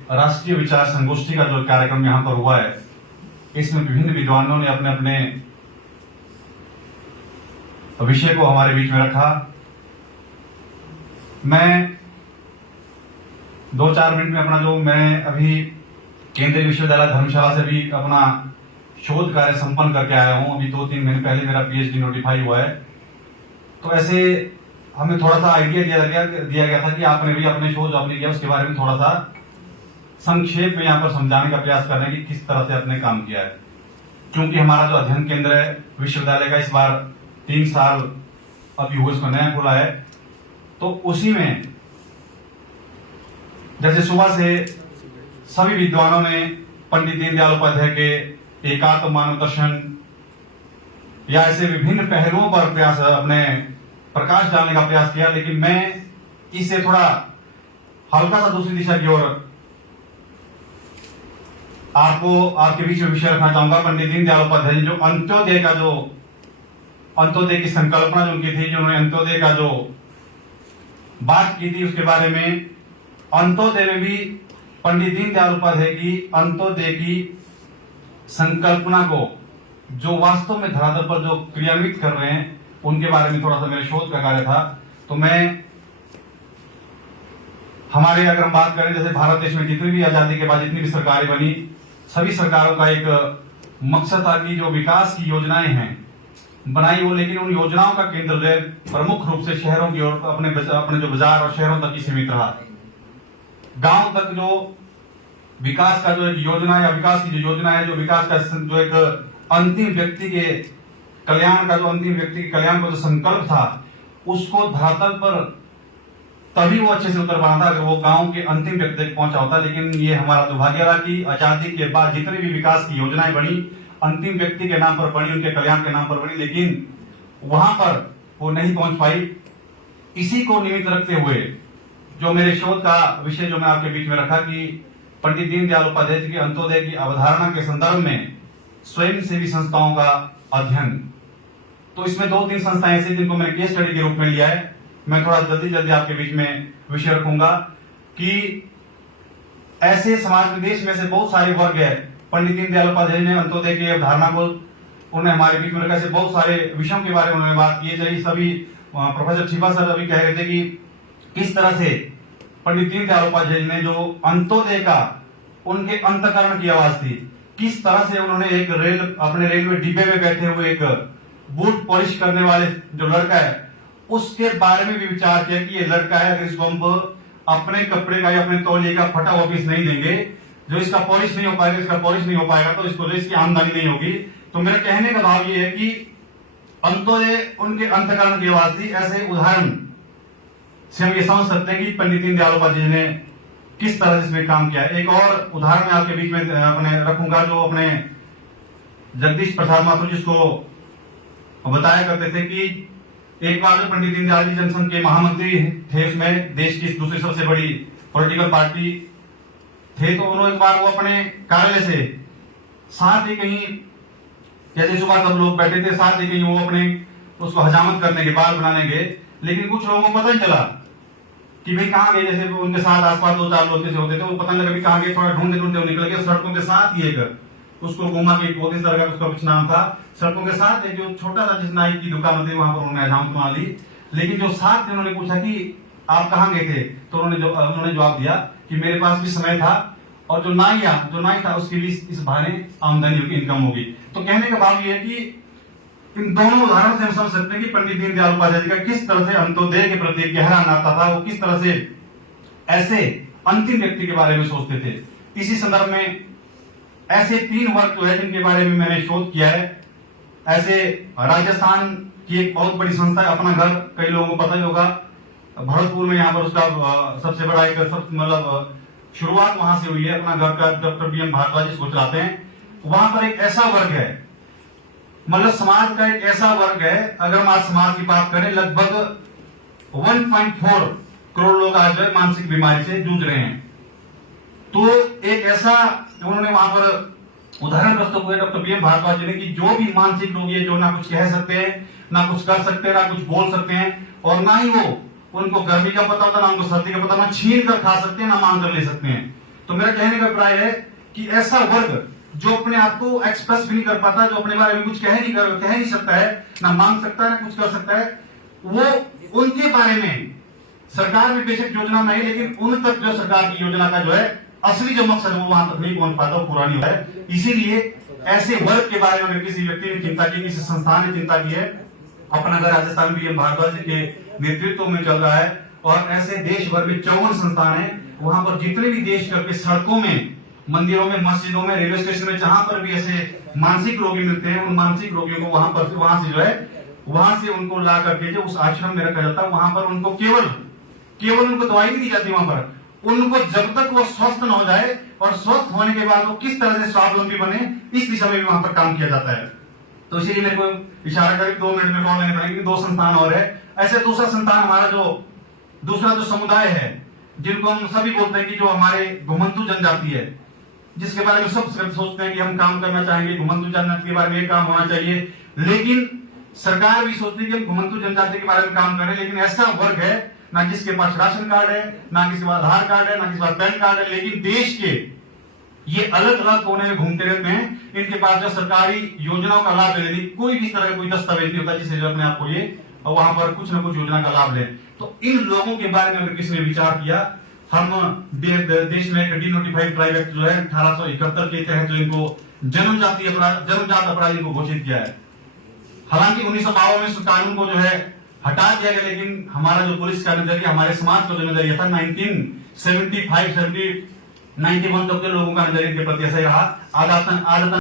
राष्ट्रीय विचार संगोष्ठी का जो कार्यक्रम यहाँ पर हुआ है, इसमें विभिन्न विद्वानों ने अपने अपने विषय को हमारे बीच में रखा। मैं 2-4 मिनट में मैं अभी केंद्रीय विश्वविद्यालय धर्मशाला से भी अपना शोध कार्य संपन्न करके आया हूं। अभी 2-3 महीने पहले मेरा पीएचडी नोटिफाई हुआ है। तो ऐसे हमें थोड़ा सा आइडिया दिया गया था कि आपने भी अपने शोध जो आपने किया उसके बारे में थोड़ा सा संक्षेप में यहाँ पर समझाने का प्रयास कर रहे हैं कि किस तरह से आपने काम किया है। क्योंकि हमारा जो अध्ययन केंद्र है विश्वविद्यालय का, इस बार 3 साल अभी हुए, उसमें नया खुला है। तो उसी में जैसे सुबह से सभी विद्वानों ने पंडित दीनदयाल उपाध्याय के एकात्म मानव दर्शन या ऐसे विभिन्न पहलुओं पर प्रयास अपने प्रकाश डालने का प्रयास किया, लेकिन मैं इसे थोड़ा हल्का सा दूसरी दिशा की ओर आपके बीच में विषय रखना चाहूंगा। पंडित दीनदयाल उपाध्याय जो अंत्योदय की संकल्पना जो उनकी थी, जो उन्होंने अंत्योदय का जो बात की थी, उसके बारे में अंत्योदय में भी पंडित दीनदयाल उपाध्याय की अंत्योदय की संकल्पना को जो वास्तव में धरातल पर जो क्रियान्वित कर रहे हैं, उनके बारे में थोड़ा सा मेरे शोध का कार्य था। तो हमारे अगर हम बात करें, जैसे भारत देश में जितनी भी आजादी के बाद जितनी भी सरकारें बनी, सभी सरकारों का एक मकसद था कि जो विकास की योजनाएं हैं बनाई वो, लेकिन उन योजनाओं का केंद्र जो है प्रमुख रूप से शहरों की ओर, अपने जो बाजार और शहरों तक ही सीमित रहा। गांव तक जो विकास का जो एक योजना या विकास की जो योजना है, जो विकास का जो एक अंतिम व्यक्ति के कल्याण का जो संकल्प था, उसको धरातल पर तभी वो अच्छे से उतर पाना था अगर वो गांव के अंतिम व्यक्ति तक पहुंचा होता। लेकिन ये हमारा दुर्भाग्य रहा कि आजादी के बाद जितनी भी विकास की योजनाएं बनी, अंतिम व्यक्ति के नाम पर बनी, उनके कल्याण के नाम पर बनी, लेकिन वहां पर वो नहीं पहुंच पाई। इसी को निमित्त रखते हुए जो मेरे शोध का विषय जो मैं आपके बीच में रखा कि पंडित दीनदयाल उपाध्याय जी की अंत्योदय की अवधारणा के संदर्भ में स्वयंसेवी संस्थाओं का अध्ययन। तो इसमें 2-3 संस्थाएं ऐसी जिनको मैंने केस स्टडी के रूप में लिया है। मैं थोड़ा जल्दी आपके बीच में विषय रखूंगा कि ऐसे समाज में, देश में से बहुत सारे वर्ग है। पंडित दीनदयाल उपाध्याय ने अंत्योदय की अवधारणा को उन्होंने हमारे बीच में रखा। ऐसे बहुत सारे विषयों के बारे में उन्होंने बात की है। सभी प्रोफेसर छिपा सर अभी कह रहे थे कि किस तरह से पंडित दीनदयाल उपाध्याय ने जो अंत्योदय का उनके अंतःकरण की आवाज थी, किस तरह से उन्होंने एक अपने रेलवे डिब्बे में बैठे हुए एक बूट पॉलिश करने वाले जो लड़का है, उसके बारे में भी विचार किया कि ये लड़का है, अगर इसको हम अपने कपड़े का या अपने तौलिए का फटा हुआ पीस नहीं देंगे, जो इसका पॉलिश नहीं हो पाएगा, तो इसको जो इसकी आमदनी नहीं होगी। तो मेरा कहने का भाव ये है कि अंत्योदय उनके अंतःकरण की आवाज थी। ऐसे उदाहरण से हम ये समझ सकते हैं कि पंडित दीनदयाल उपाध्याय ने किस तरह से इसमें काम किया। एक और उदाहरण मैं आपके बीच में अपने रखूंगा, जो अपने जगदीश प्रसाद माथुर जिसको बताया करते थे कि एक बार पंडित दीनदयाल जी जनसंघ के महामंत्री थे, उसमें देश की दूसरी सबसे बड़ी पॉलिटिकल पार्टी थे। तो उन्होंने एक बार वो अपने कार्यालय से साथ ही कहीं, जैसे सुबह सब लोग बैठे थे, साथ ही कहीं वो अपने उसको हजामत करने के, बाल बनाने गए, लेकिन कुछ लोगों को पता नहीं चला कि भाई कहाँ गए। जैसे उनके साथ आसपास 2-4 लोग जैसे होते थे, वो पता नहीं लगा कहाँ गए। थोड़ा ढूंढते वो निकल गए। सड़कों के साथ ही एक उसको घुमा के बहुत ही तरह का उसका कुछ नाम था, सड़कों के साथ एक जो छोटा सा जिस नाई की दुकान होती है, वहां पर उन्होंने हजामत बना ली। लेकिन जो साथ थे उन्होंने पूछा कि आप कहाँ गए थे, तो उन्होंने जवाब दिया कि मेरे पास भी समय था और जो नाई था उसकी भी इस बहाने आमदनी होगी, इनकम होगी। तो कहने का भाव ये है कि इन दोनों उदाहरणों से हम समझ सकते हैं कि पंडित दीनदयाल उपाध्याय जी का किस तरह से अंत्योदय के प्रति गहरा नाता था, वो किस तरह से ऐसे अंतिम व्यक्ति के बारे में सोचते थे। इसी संदर्भ में ऐसे 3 वर्ग जो है जिनके बारे में मैंने शोध किया है। ऐसे राजस्थान की एक बहुत बड़ी संस्था है अपना घर, कई लोगों को पता ही होगा, भरतपुर में, यहाँ पर उसका सबसे बड़ा एक मतलब शुरुआत वहां से हुई है। अपना घर का डॉक्टर BM भारद्वाज जिसको चलाते हैं। वहां पर एक ऐसा वर्ग है, मतलब समाज का एक ऐसा वर्ग है, अगर हम आज समाज की बात करें, लगभग 1.4 करोड़ लोग आज जो है मानसिक बीमारी से जूझ रहे हैं। तो एक ऐसा उन्होंने वहां पर उदाहरण प्रस्तुत हुए डॉक्टर BM भारद्वाज जी ने कि जो भी मानसिक रोगी है, जो ना कुछ कह सकते हैं, ना कुछ कर सकते हैं, ना कुछ बोल सकते हैं, और ना ही वो उनको गर्मी का पता होता, ना उनको सर्दी का पता, ना छीन कर खा सकते हैं, ना मांग कर ले सकते हैं, तो मेरा कहने का अभिप्राय है कि ऐसा वर्ग जो अपने आप को एक्सप्रेस भी नहीं कर पाता, जो अपने बारे में कुछ कह नहीं सकता है, ना मांग सकता है, ना कुछ कर सकता है, वो उनके बारे में सरकार में बेशक योजना नहीं, लेकिन उन तक जो सरकार की योजना का जो है असली जो मकसद है वो वहां तक नहीं पहुंच पाता, वो पूरा नहीं होता है। इसीलिए ऐसे वर्ग के बारे में अगर किसी व्यक्ति ने चिंता की, किसी संस्थान ने चिंता की है, अपना घर राजस्थान में भारद्वाज जी के नेतृत्व में चल रहा है, और ऐसे देश भर में 54 संस्थान है, वहां पर जितने भी देश के सड़कों में, मंदिरों में, मस्जिदों में, रेलवे स्टेशन में, जहां पर भी ऐसे मानसिक रोगी मिलते हैं, उन मानसिक रोगियों को वहां से जो है वहां से उनको ला करके जो उस आश्रम में रखा जाता है, वहां पर उनको केवल उनको दवाई नहीं दी जाती, वहां पर उनको जब तक वो स्वस्थ न हो जाए और स्वस्थ होने के बाद वो किस तरह से स्वावलंबी बने, इस दिशा में भी वहां पर काम किया जाता है। तो इसीलिए मेरे को इशारा कर 2 मिनट में कॉल लेने पड़ेंगे। 2 संस्थान और है। ऐसे दूसरा संस्थान हमारा दूसरा जो समुदाय है, जिनको हम सभी बोलते हैं कि जो हमारे घुमंतु जनजाति है, जिसके बारे में सब सोचते हैं कि हम काम करना चाहेंगे, घुमंतु जनजाति के बारे में काम होना चाहिए, लेकिन सरकार भी सोचती है कि हम घुमंतु जनजाति के बारे में काम करें, लेकिन ऐसा वर्ग है ना जिसके पास राशन कार्ड है, ना किसी के पास आधार कार्ड है, ना किसी के पास पैन कार्ड है, लेकिन देश के ये अलग अलग कोने में घूमते रहते हैं। इनके पास जो सरकारी योजनाओं का लाभ लेने कोई भी तरह का कोई दस्तावेज नहीं होता जिससे जो अपने आप को ये वहां पर कुछ ना कुछ योजना का लाभ ले। तो इन लोगों के बारे में अगर किसी ने विचार किया, हम देश में एक डिनोटिफाइड ट्राइब एक्ट जो है 1871 के तहत जो इनको जन्मजात अपराध इनको घोषित किया है। हालांकि 1952 में इस कानून को जो है हटा दिया गया, लेकिन हमारा जो पुलिस का नजरिया, हमारे समाज का जो नजरिया था 1975 91 तक के लोगों का नजरिया के प्रति ऐसा ही रहा। आदतन